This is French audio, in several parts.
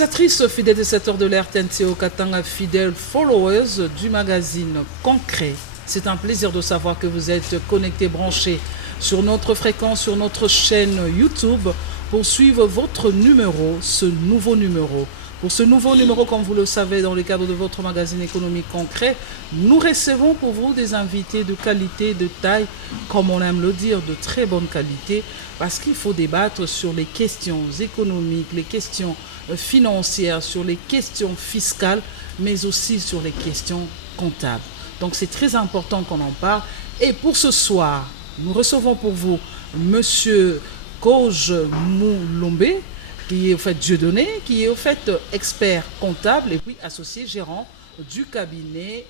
Utilisatrices fidèles de cette heure de l'RTNCO Katanga, fidèles followers du magazine Concret. C'est un plaisir de savoir que vous êtes connectés, branchés sur notre fréquence, sur notre chaîne YouTube pour suivre votre numéro, ce nouveau numéro. Pour ce nouveau numéro, comme vous le savez, dans le cadre de votre magazine économique Concret, nous recevons pour vous des invités de qualité, de taille, comme on aime le dire, de très bonne qualité, parce qu'il faut débattre sur les questions économiques, les questions financières, sur les questions fiscales, mais aussi sur les questions comptables. Donc c'est très important qu'on en parle. Et pour ce soir, nous recevons pour vous Monsieur Koj Moulombe, qui est au fait Dieudonné, qui est au fait expert comptable et puis associé gérant du cabinet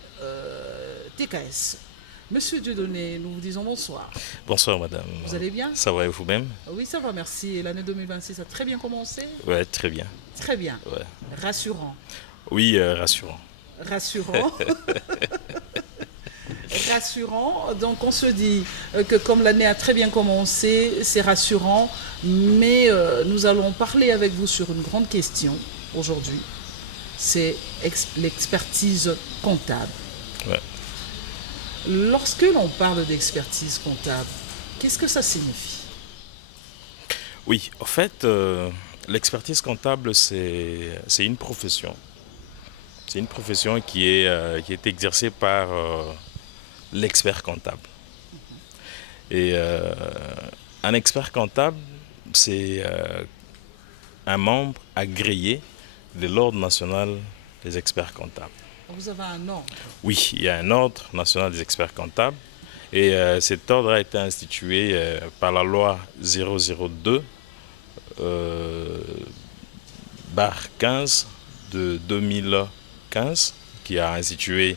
TKS. Monsieur Dieudonné, nous vous disons bonsoir. Bonsoir madame. Vous allez bien? Ça va et vous-même? Oui, ça va, merci. Et l'année 2026 a très bien commencé? Ouais, très bien. Très bien. Ouais. Rassurant. Oui, rassurant. Rassurant. Rassurant. Donc on se dit que comme l'année a très bien commencé, c'est rassurant. Mais nous allons parler avec vous sur une grande question aujourd'hui. C'est l'expertise comptable. Ouais. Lorsque l'on parle d'expertise comptable, qu'est-ce que ça signifie? Oui, en fait, l'expertise comptable, c'est une profession. C'est une profession qui est exercée par l'expert comptable. Et un expert comptable, c'est un membre agréé de l'Ordre national des experts comptables. Vous avez un ordre? Oui, il y a un ordre national des experts comptables. Et cet ordre a été institué par la loi 002 /15 de 2015 qui a institué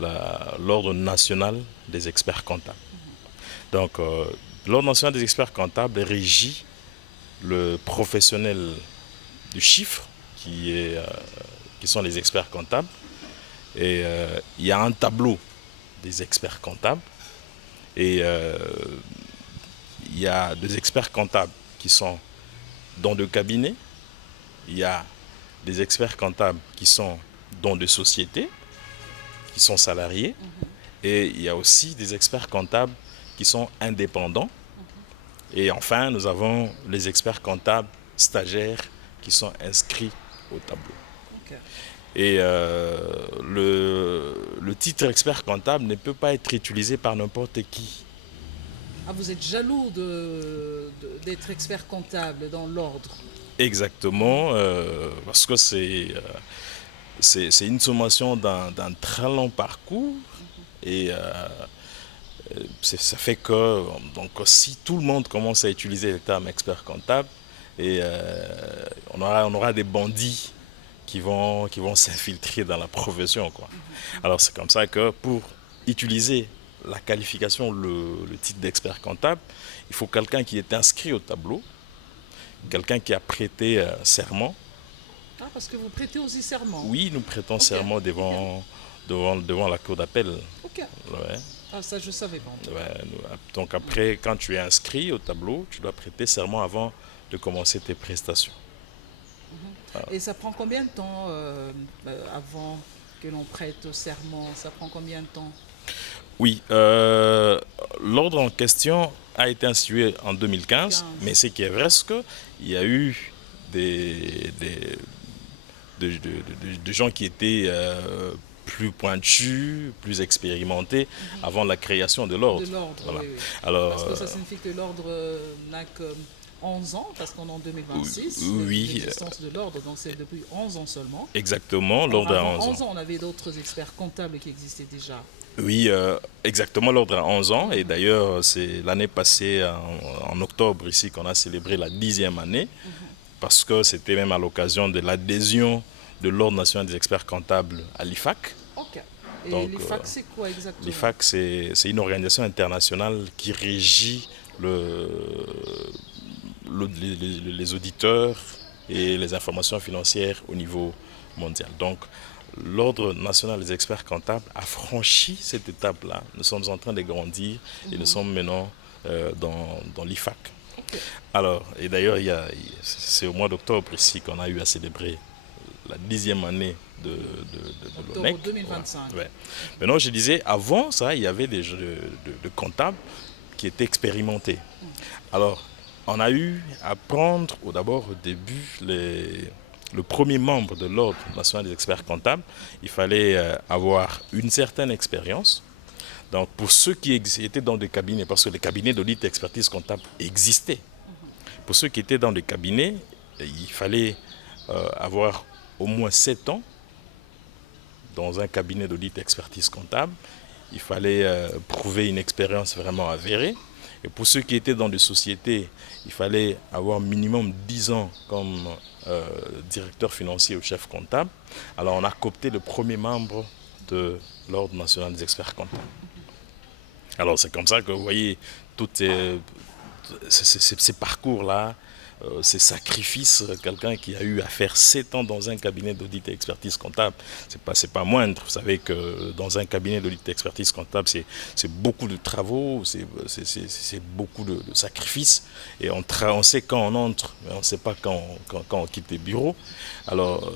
l'ordre national des experts comptables. Donc l'ordre national des experts comptables régit le professionnel du chiffre qui sont les experts comptables. Et il y a un tableau des experts comptables. Et il y a des experts comptables qui sont dans des cabinets. Il y a des experts comptables qui sont dans des sociétés, qui sont salariés. Et il y a aussi des experts comptables qui sont indépendants. Et enfin, nous avons les experts comptables stagiaires qui sont inscrits au tableau. Okay. Et le titre expert comptable ne peut pas être utilisé par n'importe qui. Ah, vous êtes jaloux d'être expert comptable dans l'ordre? Exactement, parce que c'est une sommation d'un très long parcours. Et ça fait que donc, si tout le monde commence à utiliser le terme expert comptable, et on aura des bandits qui vont s'infiltrer dans la profession, quoi. Alors c'est comme ça que pour utiliser la qualification, le titre d'expert comptable, il faut quelqu'un qui est inscrit au tableau, quelqu'un qui a prêté serment. Ah, parce que vous prêtez aussi serment? Oui, nous prêtons serment devant la cour d'appel. Ok. Ouais. Ah, ça je savais pas. Ouais. Donc après, quand tu es inscrit au tableau, tu dois prêter serment avant de commencer tes prestations. Et ça prend combien de temps avant que l'on prête au serment? Ça prend combien de temps? Oui, l'ordre en question a été institué en 2015, mais ce qui est vrai, c'est qu'il y a eu des gens qui étaient plus pointus, plus expérimentés avant la création de l'ordre. Voilà. Oui, oui. Alors, parce que ça signifie que l'ordre n'a que 11 ans, parce qu'on est en 2026, oui, l'existence de l'ordre, donc c'est depuis 11 ans seulement. Exactement, l'ordre a 11 ans. 11 ans, on avait d'autres experts comptables qui existaient déjà. Oui, exactement, l'ordre a 11 ans. Et d'ailleurs, c'est l'année passée, en octobre, ici, qu'on a célébré la 10e année, parce que c'était même à l'occasion de l'adhésion de l'Ordre national des experts comptables à l'IFAC. Ok. Et l'IFAC, c'est quoi exactement? L'IFAC, c'est une organisation internationale qui régit les auditeurs et les informations financières au niveau mondial. Donc, l'Ordre national des experts comptables a franchi cette étape-là. Nous sommes en train de grandir et nous sommes maintenant dans l'IFAC. Okay. Alors, et d'ailleurs, c'est au mois d'octobre ici qu'on a eu à célébrer la 10e année de Octobre l'ONEC. 2025. Ouais. Maintenant, je disais, avant ça, il y avait des de comptables qui étaient expérimentés. Alors, on a eu à prendre, d'abord au début, le premier membre de l'Ordre national des experts comptables. Il fallait avoir une certaine expérience. Donc, pour ceux qui étaient dans des cabinets, parce que les cabinets d'audit et expertise comptable existaient, pour ceux qui étaient dans des cabinets, il fallait avoir au moins 7 ans dans un cabinet d'audit et expertise comptable. Il fallait prouver une expérience vraiment avérée. Et pour ceux qui étaient dans des sociétés, il fallait avoir minimum 10 ans comme directeur financier ou chef comptable. Alors on a coopté le premier membre de l'Ordre national des experts comptables. Alors c'est comme ça que vous voyez tous ces parcours-là, ces sacrifices, quelqu'un qui a eu à faire 7 ans dans un cabinet d'audit et expertise comptable, c'est pas moindre. Vous savez que dans un cabinet d'audit et expertise comptable, c'est beaucoup de travaux, c'est beaucoup de sacrifices. Et on sait quand on entre, mais on ne sait pas quand on quitte les bureaux. Alors,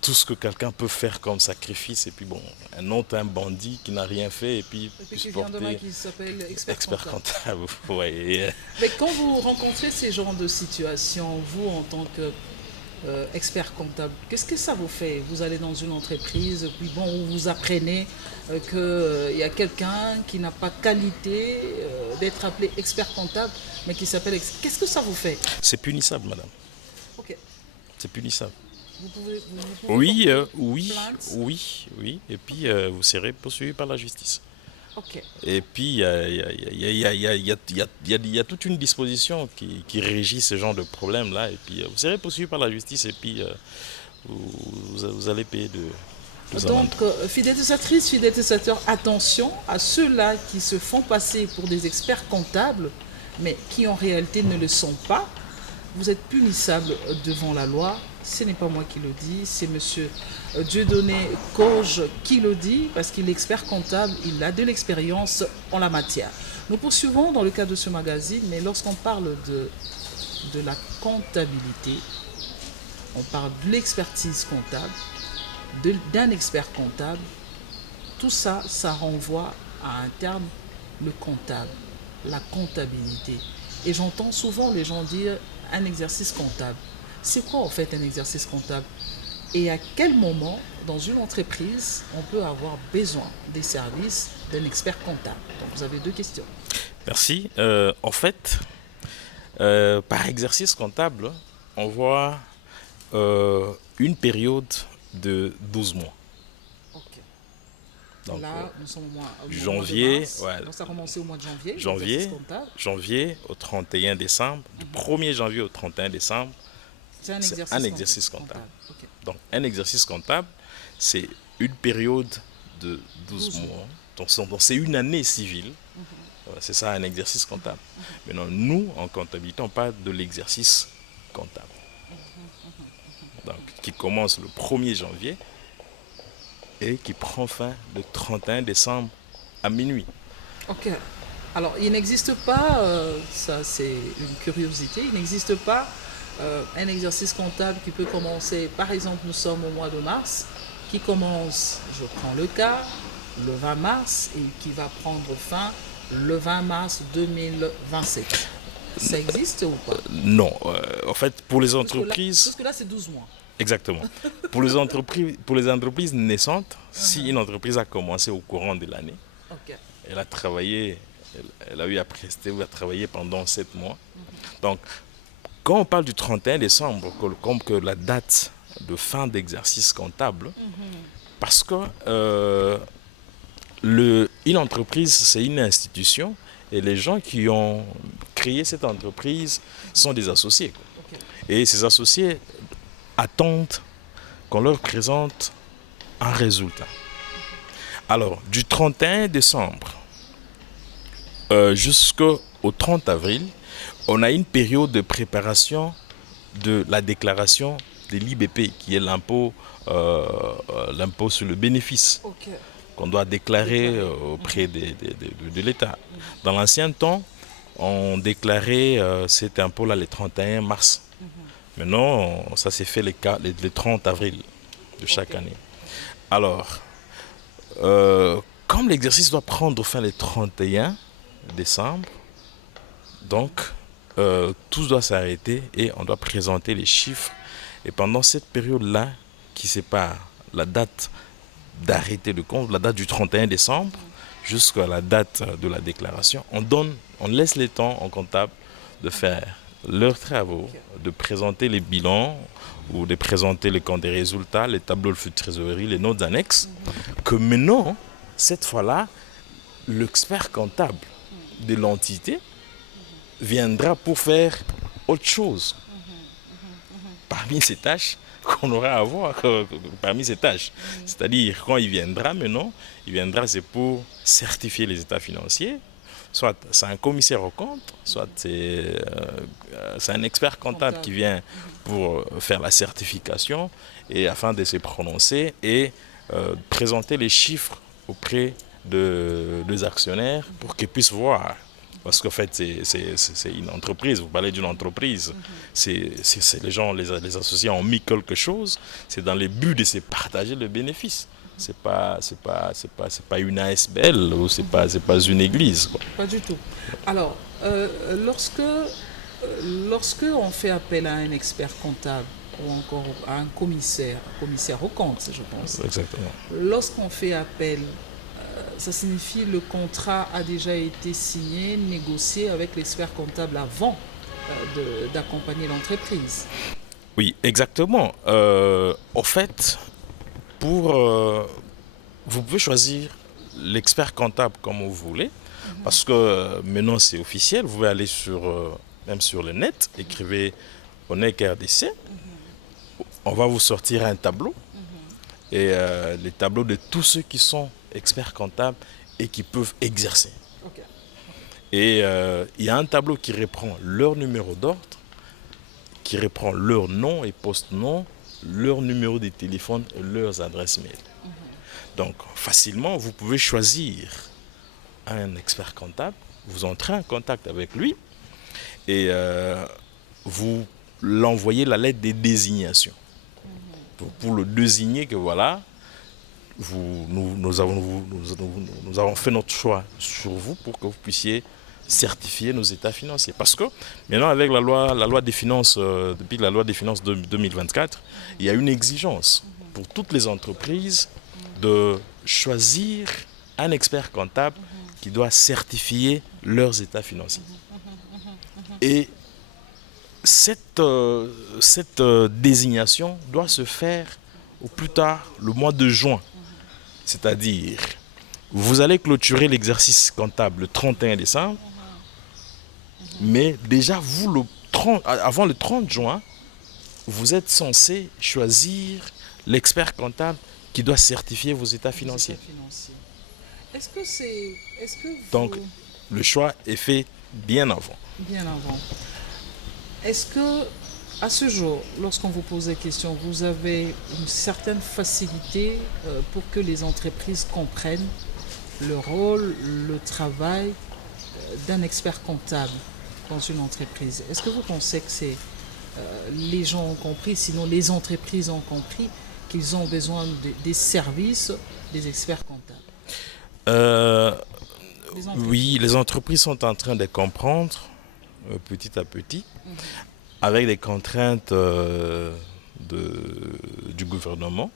tout ce que quelqu'un peut faire comme sacrifice, et puis bon, un bandit qui n'a rien fait, et puis qui vient demain, qui s'appelle expert comptable. Ouais. Mais quand vous rencontrez ces genres de situations, vous en tant que expert comptable, qu'est-ce que ça vous fait? Vous allez dans une entreprise, puis bon, vous apprenez qu'il y a quelqu'un qui n'a pas qualité d'être appelé expert comptable, mais qui s'appelle... Qu'est-ce que ça vous fait? C'est punissable, madame. Ok. C'est punissable. Vous pouvez Oui. Et puis, vous serez poursuivi par la justice. Ok. Et puis, il y a toute une disposition qui régit ce genre de problème-là. Et puis, vous serez poursuivi par la justice et puis vous allez payer de Donc, fidèles utilisatrices, fidèles utilisateurs, attention à ceux-là qui se font passer pour des experts comptables, mais qui en réalité ne le sont pas. Vous êtes punissables devant la loi. Ce n'est pas moi qui le dis, c'est monsieur Dieudonné Corge qui le dit, parce qu'il est expert comptable, il a de l'expérience en la matière. Nous poursuivons dans le cadre de ce magazine, mais lorsqu'on parle de la comptabilité, on parle de l'expertise comptable, d'un expert comptable, tout ça, ça renvoie à un terme, le comptable, la comptabilité. Et j'entends souvent les gens dire un exercice comptable. C'est quoi en fait un exercice comptable? Et à quel moment, dans une entreprise, on peut avoir besoin des services d'un expert comptable? Donc vous avez 2 questions. Merci. En fait, par exercice comptable, on voit une période de 12 mois. Ok. Donc, là, nous sommes au janvier, mois de mars. Donc ça a commencé au mois de janvier. Janvier au 31 décembre, du 1er janvier au 31 décembre, c'est un exercice comptable. Okay. Donc un exercice comptable, c'est une période de 12 mois. Donc c'est une année civile. Voilà, c'est ça un exercice comptable. Maintenant, nous, en comptabilité, on parle de l'exercice comptable. Donc, qui commence le 1er janvier et qui prend fin le 31 décembre à minuit. Ok. Alors, il n'existe pas, ça c'est une curiosité, il n'existe pas un exercice comptable qui peut commencer, par exemple, nous sommes au mois de mars, qui commence, je prends le cas, le 20 mars et qui va prendre fin le 20 mars 2027. Ça existe ou pas? Non. En fait, pour les entreprises... Parce que là, c'est 12 mois. Exactement. Pour les entreprises naissantes, si une entreprise a commencé au courant de l'année, elle a travaillé, elle a eu à prester ou à travailler pendant 7 mois. Donc, quand on parle du 31 décembre comme que la date de fin d'exercice comptable, parce que une entreprise, c'est une institution et les gens qui ont créé cette entreprise sont des associés. Et ces associés attendent qu'on leur présente un résultat. Alors, du 31 décembre jusqu'au 30 avril, on a une période de préparation de la déclaration de l'IBP, qui est l'impôt sur le bénéfice, qu'on doit déclarer auprès de l'État. Dans l'ancien temps, on déclarait cet impôt-là le 31 mars. Maintenant, ça s'est fait les 30 avril de chaque année. Alors, comme l'exercice doit prendre fin le 31 décembre, donc tout doit s'arrêter et on doit présenter les chiffres. Et pendant cette période-là, qui sépare la date d'arrêter le compte, la date du 31 décembre, jusqu'à la date de la déclaration, on laisse les temps aux comptables de faire leurs travaux, de présenter les bilans ou de présenter les comptes des résultats, les tableaux de flux de trésorerie, les notes annexes, que maintenant, cette fois-là, l'expert comptable de l'entité viendra pour faire autre chose parmi ces tâches qu'on aura à voir parmi ces tâches. C'est-à-dire, quand il viendra maintenant, c'est pour certifier les états financiers. Soit c'est un commissaire aux comptes, soit c'est un expert comptable qui vient pour faire la certification et afin de se prononcer et présenter les chiffres auprès des actionnaires pour qu'ils puissent voir. Parce qu'en fait, c'est une entreprise, vous parlez d'une entreprise. Les gens, les associés ont mis quelque chose, c'est dans le but de se partager le bénéfice. C'est pas une ASBL ou c'est pas une église, quoi. Pas du tout. Alors, lorsque on fait appel à un expert comptable ou encore à un commissaire aux comptes, je pense. Exactement. Lorsqu'on fait appel, ça signifie que le contrat a déjà été signé, négocié avec l'expert comptable avant d'accompagner l'entreprise. Oui, exactement. Au fait, vous pouvez choisir l'expert comptable comme vous voulez, parce que maintenant c'est officiel. Vous pouvez aller même sur le net, écrivez ONEC RDC, on va vous sortir un tableau, et les tableaux de tous ceux qui sont experts comptables et qui peuvent exercer. Okay. Et il y a un tableau qui reprend leur numéro d'ordre, qui reprend leur nom et post-nom, leur numéro de téléphone et leurs adresses mail. Donc facilement, vous pouvez choisir un expert comptable, vous entrez en contact avec lui et vous l'envoyez la lettre de désignation. Pour le désigner que voilà, nous avons fait notre choix sur vous pour que vous puissiez certifier nos états financiers. Parce que maintenant, avec la loi des finances, depuis la loi des finances de 2024, il y a une exigence pour toutes les entreprises de choisir un expert comptable qui doit certifier leurs états financiers. Et cette désignation doit se faire au plus tard le mois de juin. C'est-à-dire, vous allez clôturer l'exercice comptable le 31 décembre, mais déjà, avant le 30 juin, vous êtes censé choisir l'expert comptable qui doit certifier vos états financiers. Donc, le choix est fait bien avant. Bien avant. Est-ce que, à ce jour, lorsqu'on vous pose des questions, vous avez une certaine facilité pour que les entreprises comprennent le rôle, le travail d'un expert comptable dans une entreprise? Est-ce que vous pensez que les gens ont compris, sinon les entreprises ont compris qu'ils ont besoin des services des experts comptables? Oui, les entreprises sont en train de comprendre petit à petit, avec des contraintes du gouvernement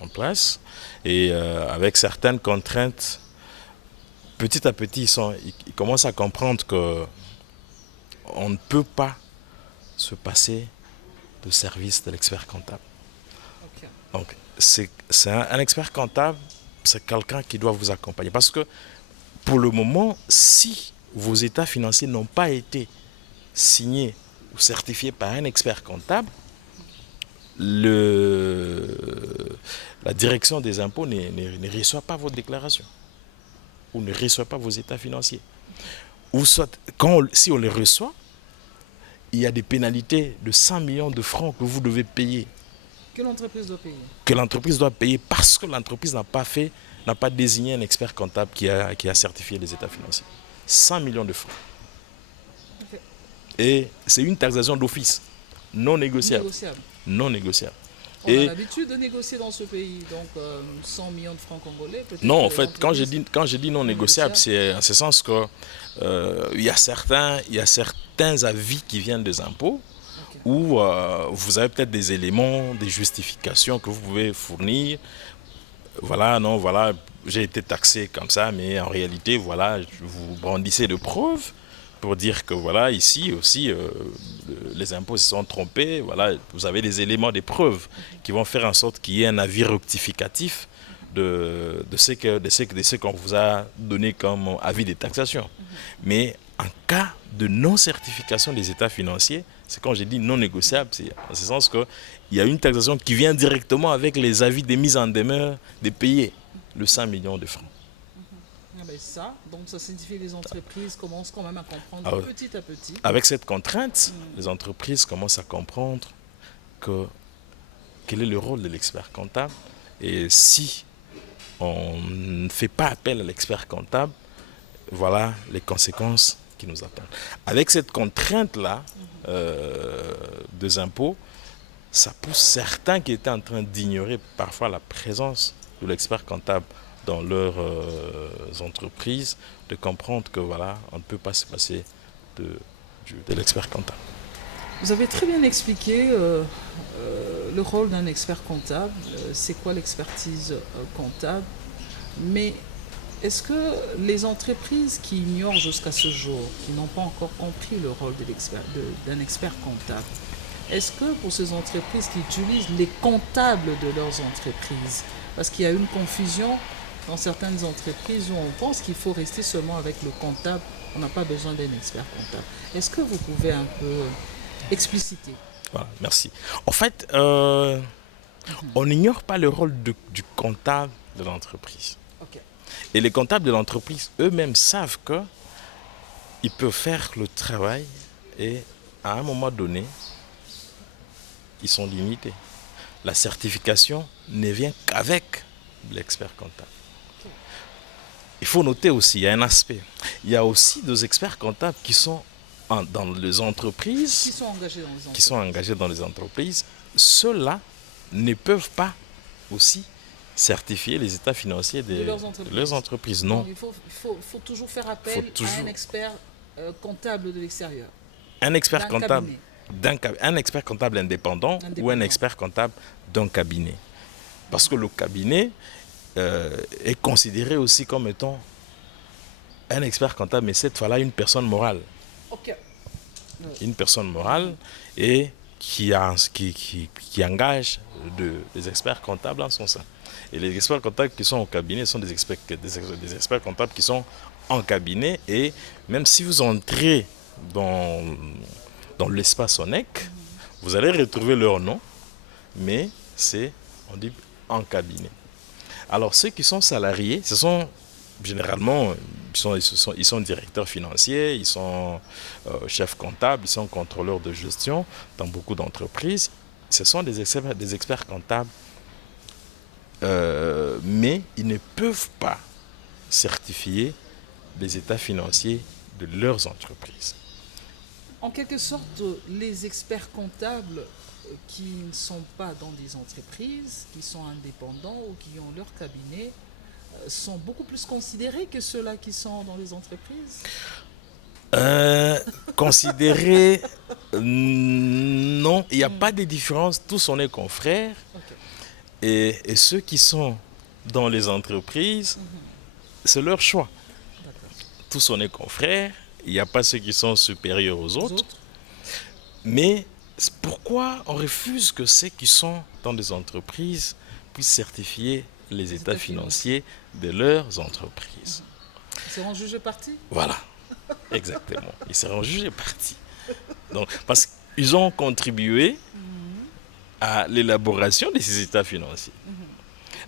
en place, et avec certaines contraintes, petit à petit, ils commencent à comprendre qu'on ne peut pas se passer de service de l'expert comptable. Okay. Donc, un expert comptable, c'est quelqu'un qui doit vous accompagner. Parce que, pour le moment, si vos états financiers n'ont pas été signés ou certifiés par un expert comptable, la direction des impôts ne reçoit pas votre déclaration ou ne reçoit pas vos états financiers. Ou soit, si on les reçoit, il y a des pénalités de 100 millions de francs que vous devez payer. Que l'entreprise doit payer. Que l'entreprise doit payer parce que l'entreprise n'a pas désigné un expert comptable qui a certifié les états financiers. 100 millions de francs. Okay. Et c'est une taxation d'office. non négociable. Négociable. Non négociable. On a Et l'habitude de négocier dans ce pays, donc 100 millions de francs congolais, peut-être. non, en que les fait, entreprises- quand je dis non négociable, c'est en ce sens que il y a certains avis qui viennent des impôts Ok. où vous avez peut-être des éléments, des justifications que vous pouvez fournir. Voilà, non, voilà, j'ai été taxé comme ça, mais en réalité, voilà, vous brandissez de preuves pour dire que voilà, ici aussi, les impôts se sont trompés. Voilà, vous avez des éléments, des preuves qui vont faire en sorte qu'il y ait un avis rectificatif de ce qu'on vous a donné comme avis de taxation. Mais en cas de non-certification des états financiers, c'est quand j'ai dit non négociable, c'est en ce sens qu'il y a une taxation qui vient directement avec les avis des mises en demeure de payer le 100 millions de francs. Ah ben ça, donc ça signifie que les entreprises commencent quand même à comprendre Ah ouais. petit à petit. Avec cette contrainte, les entreprises commencent à comprendre quel est le rôle de l'expert comptable. Et si on ne fait pas appel à l'expert comptable, voilà les conséquences qui nous attendent. Avec cette contrainte-là des impôts, ça pousse certains qui étaient en train d'ignorer parfois la présence de l'expert comptable dans leurs entreprises, de comprendre que voilà, on ne peut pas se passer de l'expert comptable. Vous avez très bien expliqué le rôle d'un expert comptable, c'est quoi l'expertise comptable, mais est-ce que les entreprises qui ignorent jusqu'à ce jour, qui n'ont pas encore compris le rôle d'un expert comptable, est-ce que pour ces entreprises qui utilisent les comptables de leurs entreprises, parce qu'il y a une confusion dans certaines entreprises où on pense qu'il faut rester seulement avec le comptable, on n'a pas besoin d'un expert comptable. Est-ce que vous pouvez un peu expliciter? Voilà, merci. En fait, on n'ignore pas le rôle du comptable de l'entreprise. Ok. Et les comptables de l'entreprise eux-mêmes savent qu'ils peuvent faire le travail et à un moment donné, ils sont limités. La certification ne vient qu'avec l'expert comptable. Il faut noter aussi, il y a un aspect. Il y a aussi des experts comptables qui sont dans les entreprises, Qui sont engagés dans les entreprises. qui sont engagés dans les entreprises. Ceux-là ne peuvent pas aussi certifier les états financiers De leurs entreprises. Non. Donc il faut toujours faire appel à un expert comptable de l'extérieur. Un expert D'un comptable cabinet. un expert comptable indépendant ou un expert comptable d'un cabinet. Parce que le cabinet est considéré aussi comme étant un expert comptable, mais cette fois-là une personne morale. Ok. Une personne morale et qui engage des experts comptables en son sein. Et les experts comptables qui sont au cabinet sont des experts comptables qui sont en cabinet, et même si vous entrez dans l'espace ONEC, vous allez retrouver leur nom, mais on dit en cabinet. Alors ceux qui sont salariés, ce sont généralement, ils sont directeurs financiers, ils sont chefs comptables, ils sont contrôleurs de gestion dans beaucoup d'entreprises. Ce sont des experts comptables, mais ils ne peuvent pas certifier les états financiers de leurs entreprises. En quelque sorte, les experts comptables qui ne sont pas dans des entreprises, qui sont indépendants ou qui ont leur cabinet, sont beaucoup plus considérés que ceux-là qui sont dans les entreprises? Considérés, non, il n'y a pas de différence, tous on est confrères. Ok. Et ceux qui sont dans les entreprises, c'est leur choix. D'accord. Tous on est confrères, il n'y a pas ceux qui sont supérieurs aux Les autres. autres? Mais pourquoi on refuse que ceux qui sont dans des entreprises puissent certifier les états financiers de leurs entreprises? Ils seront jugés partis? Voilà, exactement. Ils seront jugés partis. Donc, parce qu'ils ont contribué à l'élaboration de ces états financiers.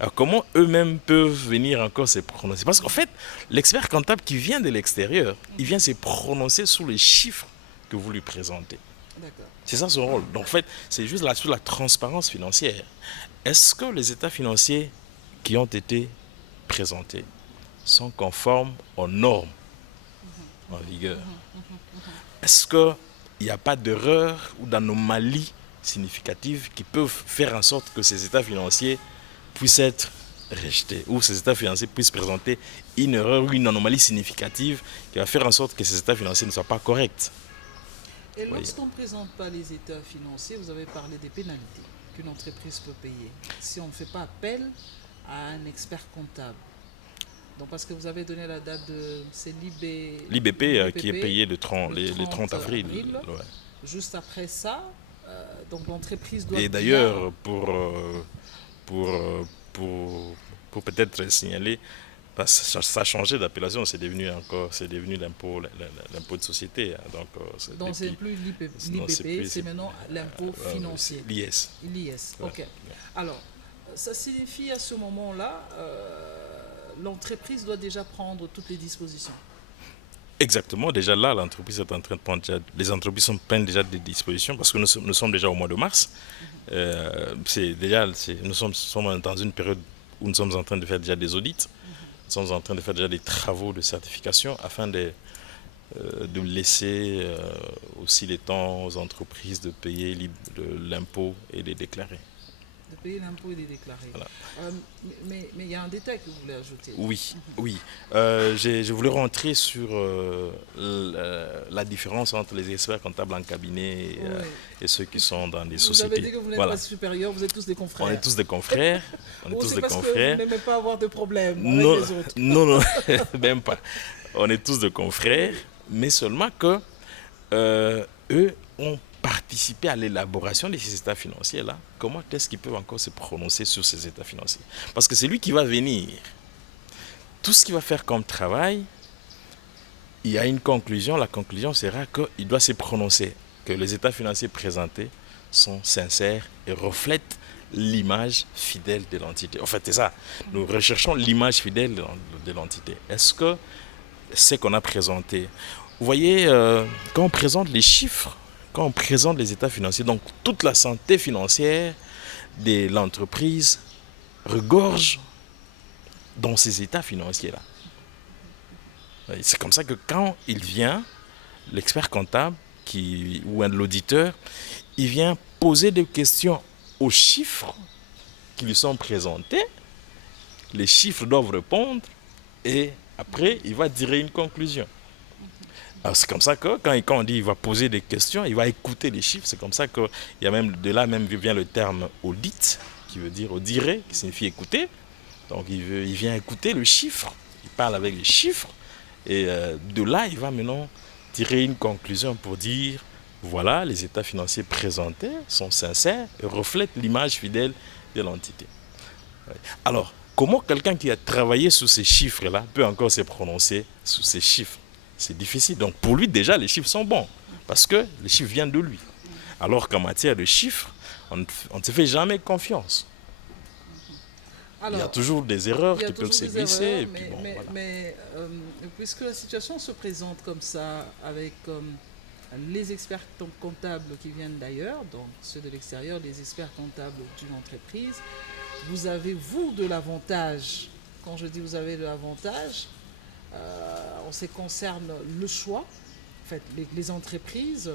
Alors, comment eux-mêmes peuvent venir encore se prononcer? Parce qu'en fait, l'expert comptable qui vient de l'extérieur, il vient se prononcer sur les chiffres que vous lui présentez. D'accord. C'est ça son rôle. Donc, en fait, c'est juste là sur la transparence financière. Est-ce que les états financiers qui ont été présentés sont conformes aux normes en vigueur? Est-ce que il n'y a pas d'erreur ou d'anomalie significative qui peuvent faire en sorte que ces états financiers puissent être rejetés ou ces états financiers puissent présenter une erreur ou une anomalie significative qui va faire en sorte que ces états financiers ne soient pas corrects. Et lorsqu'on ne présente pas les états financiers, vous avez parlé des pénalités qu'une entreprise peut payer si on ne fait pas appel à un expert comptable. Donc parce que vous avez donné la date de... C'est l'IBP qui est payé le 30 avril. Ouais. Juste après ça, donc l'entreprise doit... Et d'ailleurs, pour peut-être signaler, parce que ça a changé d'appellation, c'est devenu l'impôt de société. Donc c'est plus l'IBP, c'est maintenant l'impôt financier. L'IS. L'IS, ok. Alors, ça signifie à ce moment-là, l'entreprise doit déjà prendre toutes les dispositions. Exactement, déjà là, l'entreprise est en train de prendre, les entreprises prennent déjà des dispositions parce que nous sommes déjà au mois de mars. Nous sommes dans une période où nous sommes en train de faire déjà des audits. Nous sommes en train de faire déjà des travaux de certification afin de laisser aussi le temps aux entreprises de payer l'impôt et de déclarer. De payer l'impôt et de déclarer. Voilà. Mais il y a un détail que vous voulez ajouter. Oui. Je voulais rentrer sur la différence entre les experts comptables en cabinet et ceux qui sont dans les sociétés. Vous avez dit que vous n'êtes pas supérieurs, vous êtes tous des confrères. On est tous des confrères. C'est parce que vous n'aimez pas avoir de problème avec les autres. Non, même pas. On est tous des confrères, mais seulement que eux ont participé à l'élaboration de ces états financiers-là. Comment est-ce qu'ils peuvent encore se prononcer sur ces états financiers? Parce que c'est lui qui va venir. Tout ce qu'il va faire comme travail, il y a une conclusion. La conclusion sera qu'il doit se prononcer, que les états financiers présentés sont sincères et reflètent l'image fidèle de l'entité. En fait, c'est ça. Nous recherchons l'image fidèle de l'entité. Est-ce que ce qu'on a présenté... Vous voyez, quand on présente les chiffres, quand on présente les états financiers, donc toute la santé financière de l'entreprise regorge dans ces états financiers-là. C'est comme ça que quand il vient, l'expert comptable ou l'auditeur, il vient poser des questions aux chiffres qui lui sont présentés. Les chiffres doivent répondre et après, il va tirer une conclusion. Alors c'est comme ça que quand on dit qu'il va poser des questions, il va écouter les chiffres. C'est comme ça que il y a même de là même vient le terme audit, qui veut dire audirer, qui signifie écouter. Donc il vient écouter le chiffre, il parle avec les chiffres, et de là il va maintenant tirer une conclusion pour dire voilà, les états financiers présentés sont sincères et reflètent l'image fidèle de l'entité. Alors, comment quelqu'un qui a travaillé sur ces chiffres-là peut encore se prononcer sur ces chiffres? C'est difficile. Donc pour lui, déjà, les chiffres sont bons. Parce que les chiffres viennent de lui. Alors qu'en matière de chiffres, on ne se fait jamais confiance. Alors, il y a toujours des erreurs qui peuvent se glisser. Mais puisque la situation se présente comme ça, avec les experts comptables qui viennent d'ailleurs, donc ceux de l'extérieur, les experts comptables d'une entreprise, vous avez, vous, de l'avantage. Quand je dis vous avez de l'avantage, en ce qui concerne le choix, en fait, les entreprises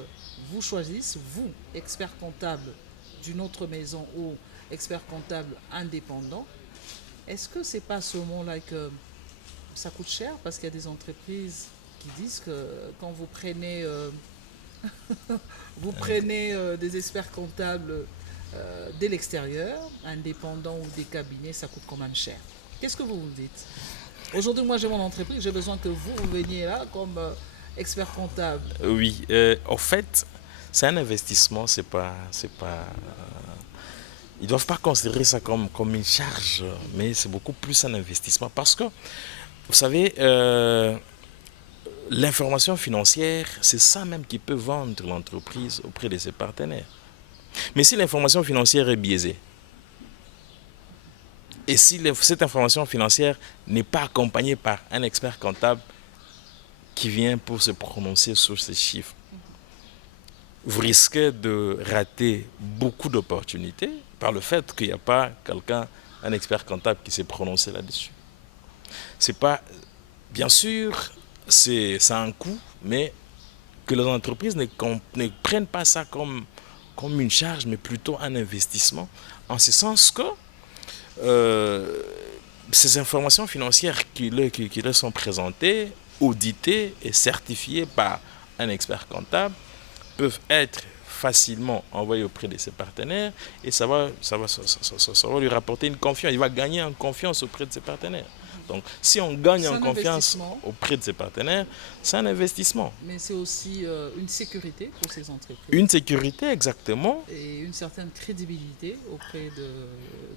vous choisissent, vous, expert comptable d'une autre maison ou expert comptable indépendant. Est-ce que c'est pas à ce moment-là que ça coûte cher? Parce qu'il y a des entreprises qui disent que quand vous prenez, des experts comptables de l'extérieur, indépendants ou des cabinets, ça coûte quand même cher. Qu'est-ce que vous vous dites? Aujourd'hui, moi, j'ai mon entreprise, j'ai besoin que vous veniez là comme expert comptable. Oui, en fait, c'est un investissement, c'est pas ils ne doivent pas considérer ça comme une charge, mais c'est beaucoup plus un investissement. Parce que, vous savez, l'information financière, c'est ça même qui peut vendre l'entreprise auprès de ses partenaires. Mais si l'information financière est biaisée, et si cette information financière n'est pas accompagnée par un expert comptable qui vient pour se prononcer sur ces chiffres, vous risquez de rater beaucoup d'opportunités par le fait qu'il n'y a pas un expert comptable qui s'est prononcé là-dessus. C'est pas, bien sûr, ça a un coût, mais que les entreprises ne prennent pas ça comme une charge, mais plutôt un investissement, en ce sens que ces informations financières qui leur sont présentées, auditées et certifiées par un expert comptable, peuvent être facilement envoyées auprès de ses partenaires et ça va lui rapporter une confiance. Il va gagner en confiance auprès de ses partenaires. Donc, si on gagne en confiance auprès de ses partenaires, c'est un investissement. Mais c'est aussi une sécurité pour ces entreprises. Une sécurité, exactement. Et une certaine crédibilité auprès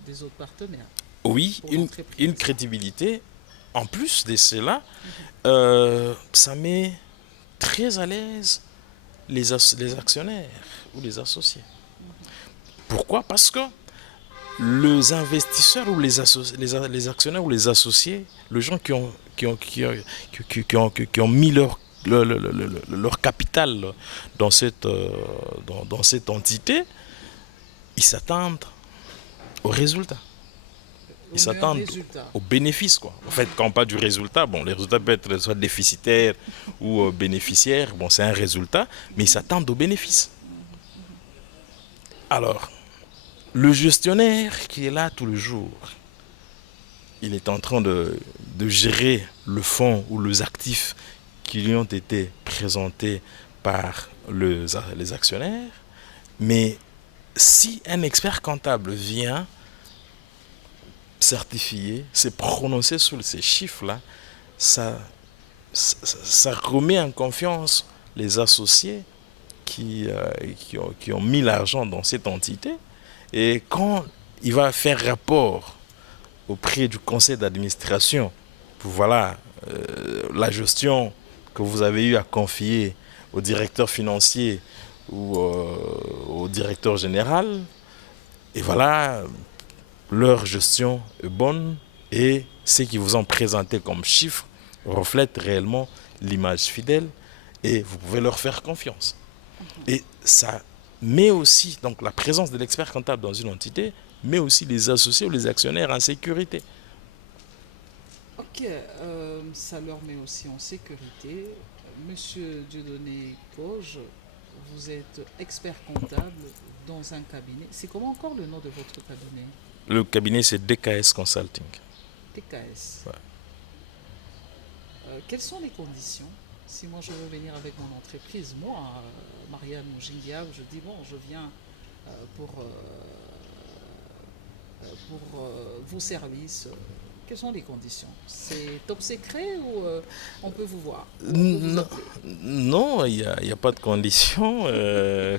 des autres partenaires. Oui, une crédibilité. En plus de cela, ça met très à l'aise les actionnaires ou les associés. Pourquoi? Parce que les investisseurs ou les actionnaires ou les associés, les gens qui ont mis leur capital dans cette entité, ils s'attendent aux résultats. Ils s'attendent aux bénéfices, quoi. En fait, quand on parle du résultat, bon, les résultats peuvent être soit déficitaires ou bénéficiaires. Bon, c'est un résultat, mais ils s'attendent aux bénéfices. Alors, le gestionnaire qui est là tout le jour, il est en train de gérer le fonds ou les actifs qui lui ont été présentés par les actionnaires. Mais si un expert comptable vient certifié, c'est prononcé sur ces chiffres-là, ça remet en confiance les associés qui ont mis l'argent dans cette entité. Et quand il va faire rapport auprès du conseil d'administration pour la gestion que vous avez eu à confier au directeur financier ou au directeur général, et voilà, leur gestion est bonne et ce qu'ils vous ont présenté comme chiffres reflète réellement l'image fidèle et vous pouvez leur faire confiance. Et ça met aussi, donc la présence de l'expert comptable dans une entité, met aussi les associés ou les actionnaires en sécurité. Ok, ça leur met aussi en sécurité. Monsieur Dieudonné Gauge, vous êtes expert comptable dans un cabinet. C'est comment encore le nom de votre cabinet? Le cabinet, c'est DKS Consulting. DKS. Ouais. Quelles sont les conditions? Si moi je veux venir avec mon entreprise, moi, Marianne Mujingia, je dis bon, je viens pour vos services. Quelles sont les conditions? C'est top secret ou on peut vous voir? Non, il n'y a pas de conditions.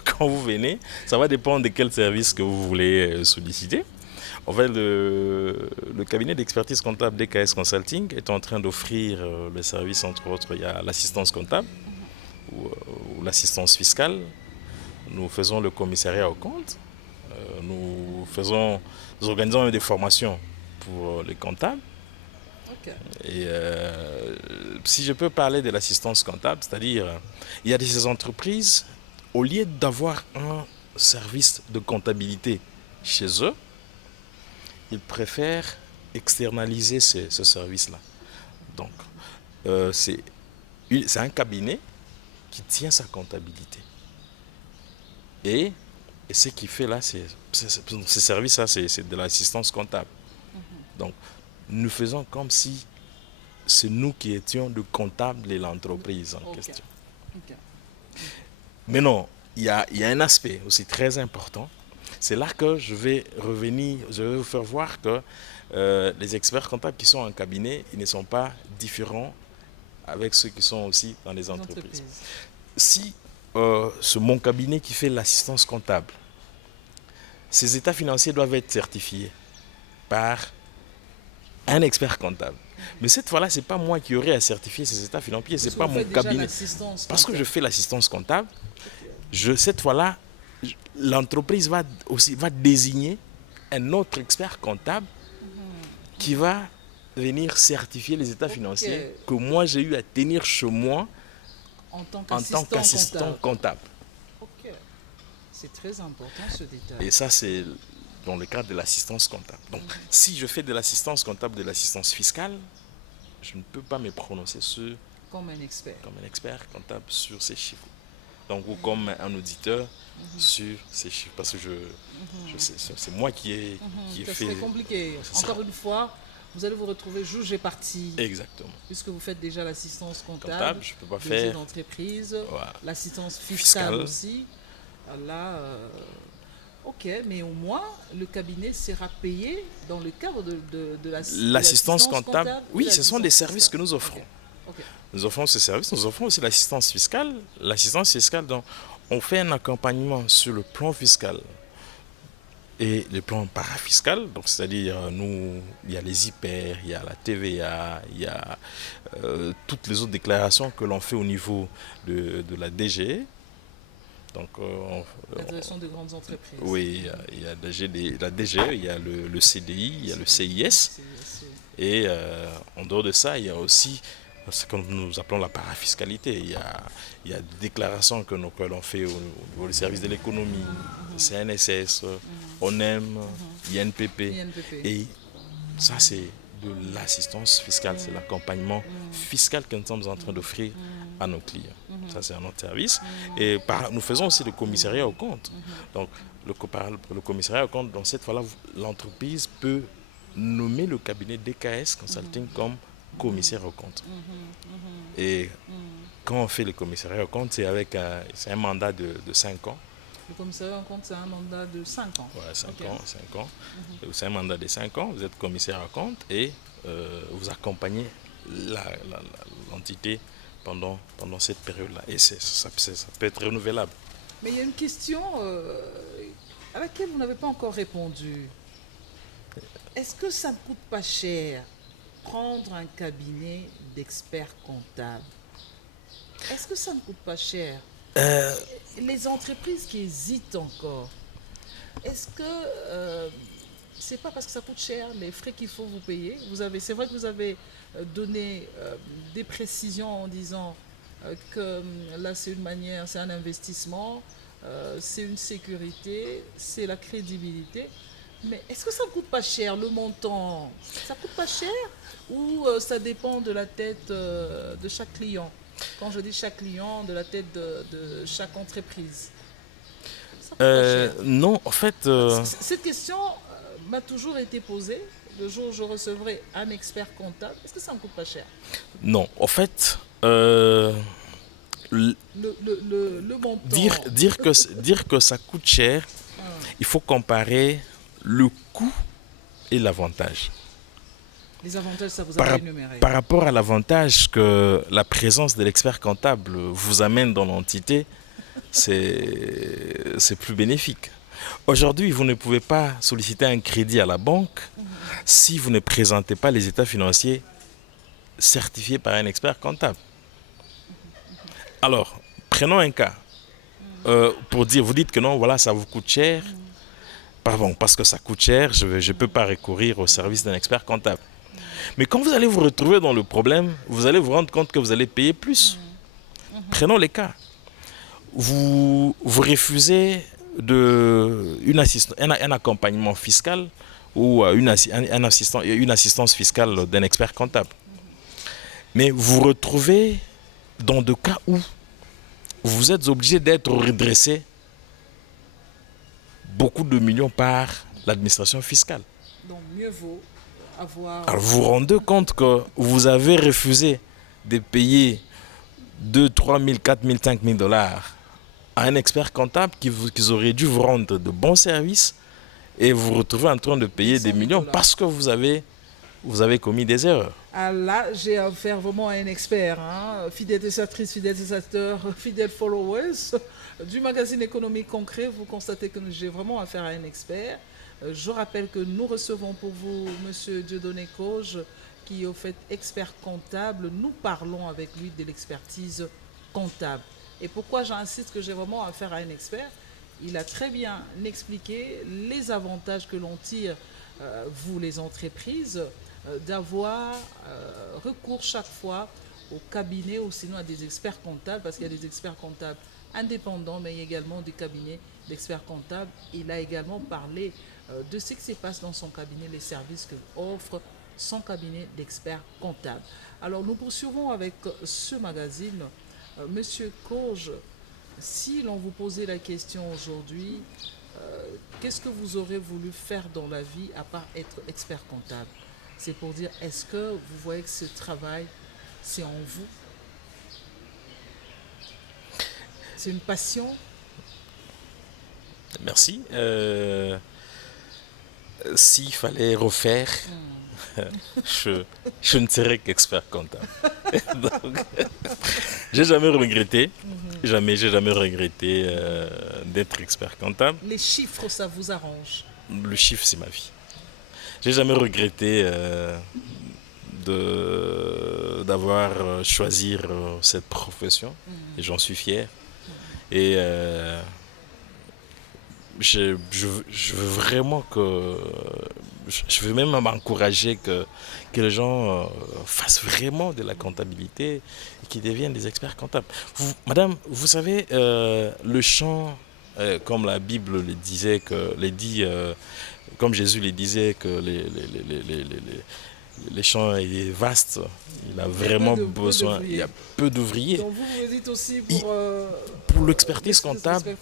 Quand vous venez, ça va dépendre de quel service que vous voulez solliciter. En fait, le cabinet d'expertise comptable DKS Consulting est en train d'offrir les services, entre autres, il y a l'assistance comptable ou l'assistance fiscale. Nous faisons le commissariat aux comptes. Nous organisons des formations pour les comptables. Okay. Et si je peux parler de l'assistance comptable, c'est-à-dire, il y a des entreprises, au lieu d'avoir un service de comptabilité chez eux, ils préfèrent externaliser ce service-là. Donc, c'est un cabinet qui tient sa comptabilité. Et ce qu'il fait là, ce service-là, c'est de l'assistance comptable. Donc, nous faisons comme si c'est nous qui étions le comptable de l'entreprise en question. Okay. Mais non, il y a un aspect aussi très important. C'est là que je vais vous faire voir que les experts comptables qui sont en cabinet, ils ne sont pas différents avec ceux qui sont aussi dans les entreprises. Si c'est mon cabinet qui fait l'assistance comptable, ces états financiers doivent être certifiés par un expert comptable. Mais cette fois-là, ce n'est pas moi qui aurai à certifier ces états financiers, ce n'est pas mon cabinet. Parce que je fais l'assistance comptable, cette fois-là, l'entreprise va désigner un autre expert comptable qui va venir certifier les états financiers que moi j'ai eu à tenir chez moi en tant qu'assistant comptable. Ok, c'est très important ce détail. Et ça, c'est dans le cadre de l'assistance comptable. Donc, si je fais de l'assistance comptable, de l'assistance fiscale, je ne peux pas me prononcer comme un expert comptable sur ces chiffres. donc ou comme un auditeur sur ces chiffres, parce que c'est moi qui ai Ça fait. serait compliqué. Ça sera- Encore une fois, vous allez vous retrouver juge et parti, Exactement. puisque vous faites déjà l'assistance comptable, Comptable, je peux pas dossier faire. d'entreprise, Voilà. l'assistance fiscale Fiscal. aussi. Là, ok, mais au moins, le cabinet sera payé dans le cadre de L'assistance comptable, ou oui, de ce sont des l'assistance services que fiscale. nous offrons. Ok, ok. Nous offrons ces services, nous offrons aussi l'assistance fiscale. L'assistance fiscale, donc, on fait un accompagnement sur le plan fiscal et le plan parafiscal. Donc, c'est-à-dire, nous, il y a les IPR, il y a la TVA, il y a toutes les autres déclarations que l'on fait au niveau de la DG. Donc, La direction des grandes entreprises. oui, il y a la DG, il y a le CDI, il y a le CIS. Et en dehors de ça, il y a aussi ce que nous appelons la parafiscalité. Il y a des déclarations que l'on fait au niveau du service de l'économie, CNSS, ONEM, INPP. INPP. Et ça, c'est de l'assistance fiscale, c'est l'accompagnement fiscal que nous sommes en train d'offrir à nos clients. Ça, c'est un autre service. Et nous faisons aussi le commissariat au compte. Donc, le commissariat au compte, dans cette fois-là, l'entreprise peut nommer le cabinet DKS Consulting comme commissaire au compte. Et quand on fait le commissariat au compte, c'est un mandat de 5 ans. Le commissariat en compte, c'est un mandat de 5 ans. Ouais, 5 Ok. ans, 5 ans. C'est un mandat de 5 ans, vous êtes commissaire au compte et vous accompagnez l'entité pendant cette période-là. Et ça peut être renouvelable. Mais il y a une question à laquelle vous n'avez pas encore répondu. Est-ce que ça ne coûte pas cher prendre un cabinet d'experts comptables? Est-ce que ça ne coûte pas cher? Les entreprises qui hésitent encore, est-ce que c'est pas parce que ça coûte cher les frais qu'il faut vous payer? C'est vrai que vous avez donné des précisions en disant que là c'est une manière, c'est un investissement, c'est une sécurité, c'est la crédibilité. Mais est-ce que ça ne coûte pas cher le montant? Ça coûte pas cher ou ça dépend de la tête de chaque client? Quand je dis chaque client, de la tête de chaque entreprise. Ça coûte pas cher. Non, en fait, Cette question m'a toujours été posée. Le jour où je recevrai un expert comptable, est-ce que ça ne coûte pas cher? non, en fait, Le montant. dire que ça coûte cher, il faut comparer le coût et l'avantage. Les avantages, ça vous a énuméré. Par rapport à l'avantage que la présence de l'expert comptable vous amène dans l'entité, c'est plus bénéfique. Aujourd'hui, vous ne pouvez pas solliciter un crédit à la banque si vous ne présentez pas les états financiers certifiés par un expert comptable. Alors, prenons un cas. Pour dire, vous dites que non, voilà, ça vous coûte cher. Pardon, parce que ça coûte cher, je ne peux pas recourir au service d'un expert comptable. Mais quand vous allez vous retrouver dans le problème, vous allez vous rendre compte que vous allez payer plus. Prenons les cas. Vous refusez un accompagnement fiscal ou une assistance fiscale d'un expert comptable. Mais vous vous retrouvez dans des cas où vous êtes obligé d'être redressé beaucoup de millions par l'administration fiscale. Donc mieux vaut avoir... Alors vous vous rendez compte que vous avez refusé de payer 2 3 000, 4 000, 5 000 dollars à un expert comptable qui aurait dû vous rendre de bons services et vous vous retrouvez en train de payer des millions parce que vous avez commis des erreurs. Ah là, j'ai affaire vraiment à un expert, hein. Fidèles testatrices, fidèles testateurs, fidèles followers du magazine économique concret. Vous constatez que j'ai vraiment affaire à un expert. Je rappelle que nous recevons pour vous M. Dieudonné Cauge, qui est au fait expert comptable. Nous parlons avec lui de l'expertise comptable. Et pourquoi j'insiste que j'ai vraiment affaire à un expert? Il a très bien expliqué les avantages que l'on tire, vous les entreprises, d'avoir recours chaque fois au cabinet ou sinon à des experts comptables, parce qu'il y a des experts comptables indépendants, mais également des cabinets d'experts comptables. Il a également parlé de ce qui se passe dans son cabinet, les services que offre son cabinet d'experts comptables. Alors nous poursuivons avec ce magazine. Monsieur Cauge, Si l'on vous posait la question aujourd'hui, qu'est-ce que vous aurez voulu faire dans la vie à part être expert comptable? C'est pour dire, est-ce que vous voyez que ce travail, c'est en vous? C'est une passion? Merci. S'il fallait refaire, je, je ne serais qu'expert comptable. Donc, j'ai jamais regretté, j'ai jamais regretté d'être expert comptable. Les chiffres, ça vous arrange? Le chiffre, c'est ma vie. J'ai jamais regretté d'avoir choisi cette profession et j'en suis fier. Et je veux vraiment que. Je veux même m'encourager que les gens fassent vraiment de la comptabilité et qu'ils deviennent des experts comptables. Madame, vous savez, le champ, comme la Bible le disait, comme Jésus le disait, que les champs est vaste, il a vraiment besoin, il y a peu d'ouvriers. Donc vous dites aussi Et pour l'expertise comptable,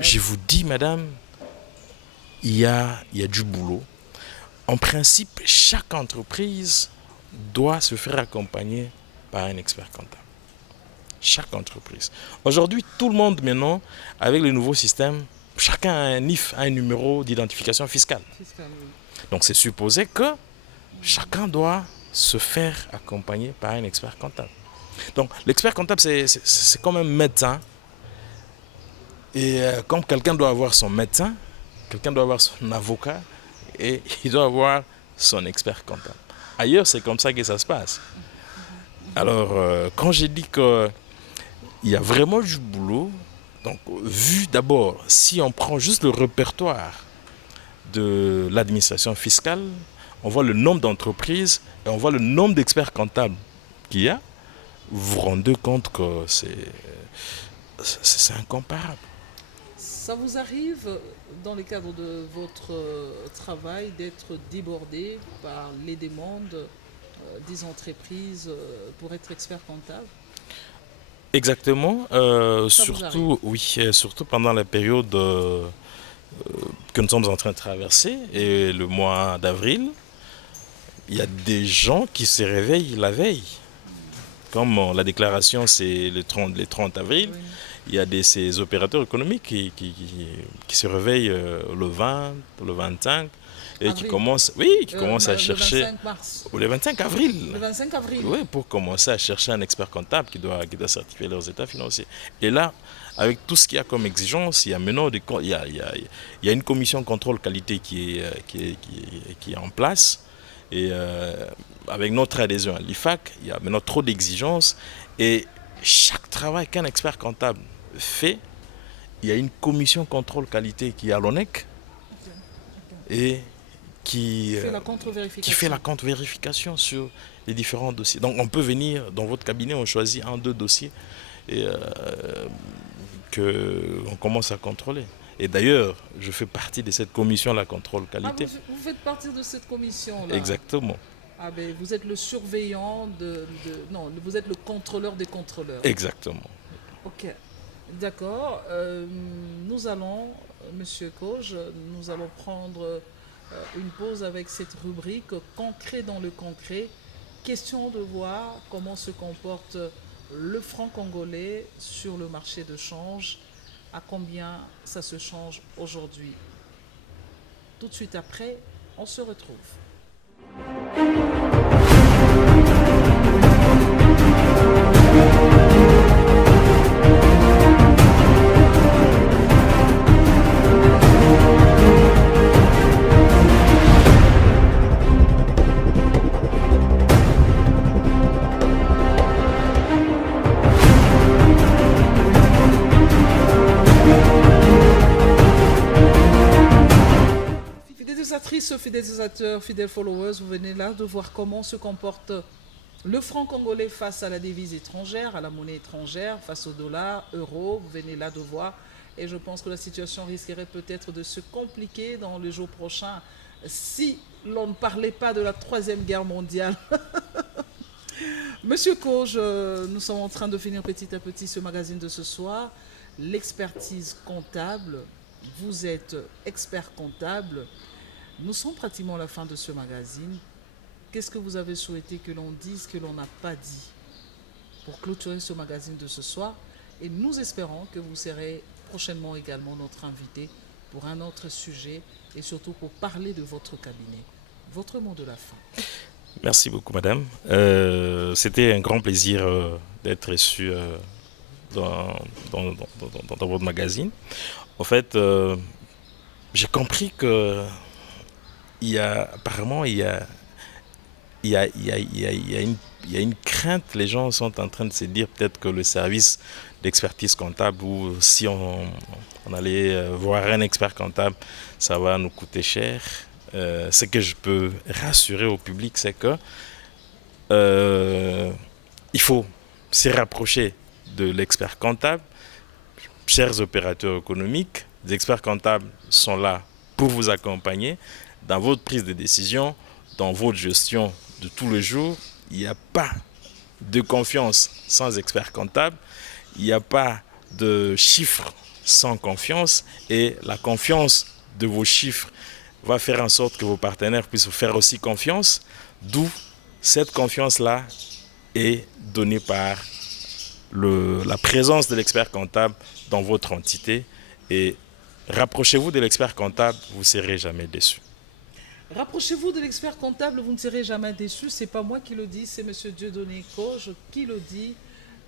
je vous dis, madame, il y a du boulot. En principe, chaque entreprise doit se faire accompagner par un expert comptable. Chaque entreprise. Aujourd'hui, tout le monde maintenant, avec le nouveau système, chacun a un NIF, un numéro d'identification fiscale. Donc c'est supposé que chacun doit se faire accompagner par un expert comptable. Donc l'expert comptable, c'est comme un médecin. Et comme quelqu'un doit avoir son médecin, quelqu'un doit avoir son avocat, et il doit avoir son expert comptable. Ailleurs, c'est comme ça que ça se passe. Alors, quand j'ai dit qu'il y a vraiment du boulot, donc vu d'abord, si on prend juste le répertoire de l'administration fiscale, on voit le nombre d'entreprises et on voit le nombre d'experts comptables qu'il y a, vous vous rendez compte que c'est incomparable. Ça vous arrive, dans le cadre de votre travail, d'être débordé par les demandes des entreprises pour être expert comptable? Exactement, Ça vous surtout, oui, surtout pendant la période que nous sommes en train de traverser, et le mois d'avril, il y a des gens qui se réveillent la veille. Comme la déclaration, c'est le 30 avril, Oui. il y a ces opérateurs économiques qui se réveillent le 20, le 25, et Avril. qui commencent à chercher, Le 25 mars. ou le 25 avril, Le 25 avril. oui, pour commencer à chercher un expert comptable qui doit certifier leurs états financiers. Et là, avec tout ce qu'il y a comme exigence, il y a maintenant il y a une commission contrôle qualité qui est en place. Et avec notre adhésion à l'IFAC, il y a maintenant trop d'exigences. Et chaque travail qu'un expert comptable fait, il y a une commission contrôle qualité qui est à l'ONEC et qui Fait la qui contre-vérification. fait la contre-vérification sur les différents dossiers. Donc on peut venir dans votre cabinet, on choisit un, deux dossiers et qu'on commence à contrôler. Et d'ailleurs, je fais partie de cette commission, la contrôle Ah, qualité. vous faites partie de cette commission-là. Exactement. Ah ben, vous êtes le surveillant Non, vous êtes le contrôleur des contrôleurs. Exactement. Ok, d'accord. Nous allons, Monsieur Coge, nous allons prendre une pause avec cette rubrique concret dans le concret. Question de voir comment se comporte le franc congolais sur le marché de change, à combien ça se change aujourd'hui. Tout de suite après, on se retrouve. Fidélisatrices, fidélisateurs, fidèles followers, vous venez là de voir comment se comporte le franc congolais face à la devise étrangère, à la monnaie étrangère, face au dollar, euro. Vous venez là de voir. Et je pense que la situation risquerait peut-être de se compliquer dans les jours prochains si l'on ne parlait pas de la Troisième Guerre mondiale. Monsieur Coge, nous sommes en train de finir petit à petit ce magazine de ce soir. l'expertise comptable. Vous êtes expert comptable. Nous sommes pratiquement à la fin de ce magazine. Qu'est-ce que vous avez souhaité que l'on dise, que l'on n'a pas dit pour clôturer ce magazine de ce soir? Et nous espérons que vous serez prochainement également notre invité pour un autre sujet et surtout pour parler de votre cabinet. Votre mot de la fin. Merci beaucoup, madame. C'était un grand plaisir d'être reçu dans votre magazine. En fait, j'ai compris que apparemment, il y a une crainte. Les gens sont en train de se dire peut-être que le service d'expertise comptable, ou si on allait voir un expert comptable, ça va nous coûter cher. Ce que je peux rassurer au public, c'est que il faut se rapprocher de l'expert comptable. Chers opérateurs économiques, les experts comptables sont là pour vous accompagner dans votre prise de décision, dans votre gestion de tous les jours. Il n'y a pas de confiance sans expert comptable. Il n'y a pas de chiffres sans confiance. Et la confiance de vos chiffres va faire en sorte que vos partenaires puissent vous faire aussi confiance. D'où cette confiance-là est donnée par la présence de l'expert comptable dans votre entité. Et rapprochez-vous de l'expert comptable, vous ne serez jamais déçu. Rapprochez-vous de l'expert comptable, vous ne serez jamais déçu. Ce n'est pas moi qui le dis, c'est M. Dieudonné Coge qui le dit.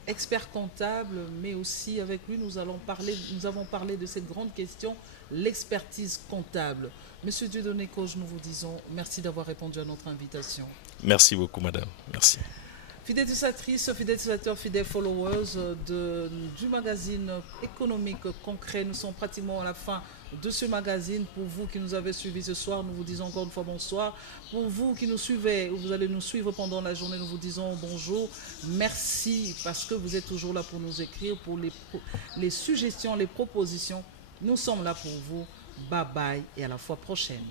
Expert comptable, mais aussi avec lui, nous avons parlé de cette grande question, l'expertise comptable. Monsieur Dieudonné Coge, nous vous disons merci d'avoir répondu à notre invitation. Merci beaucoup, madame. Merci. Fidèles utilisatrices, fidèles utilisateurs, fidèles followers du magazine économique concret, nous sommes pratiquement à la fin de ce magazine. Pour vous qui nous avez suivis ce soir, nous vous disons encore une fois bonsoir. Pour vous qui nous suivez, ou vous allez nous suivre pendant la journée, nous vous disons bonjour. Merci parce que vous êtes toujours là pour nous écrire, pour les suggestions, les propositions. Nous sommes là pour vous. Bye bye et à la fois prochaine.